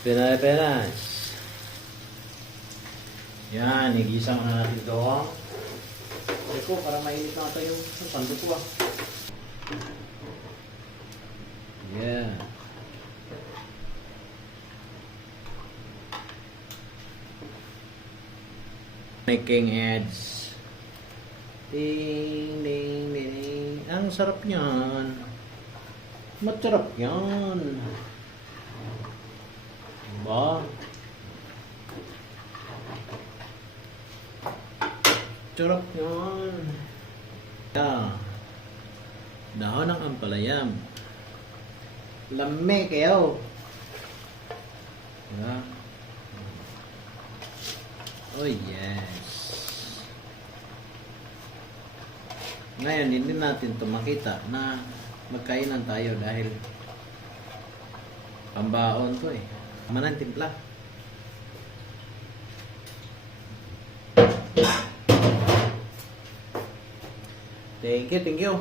Pinay-pinas. Yan, igisa muna natin ito. Eko, para mainit na ito yung pando ko ah. Yeah. Making ads. Ding, ding, ding, ding. Ang sarap niyan. Masarap yan. Diba? Sarap yan. Yeah. Dahon ng ampalayam. Lame kayo. Diba? Oh yes. Ngayon, hindi natin ito makita na magkainan tayo dahil pambaon to eh. Manang timpla. Thank you, thank you.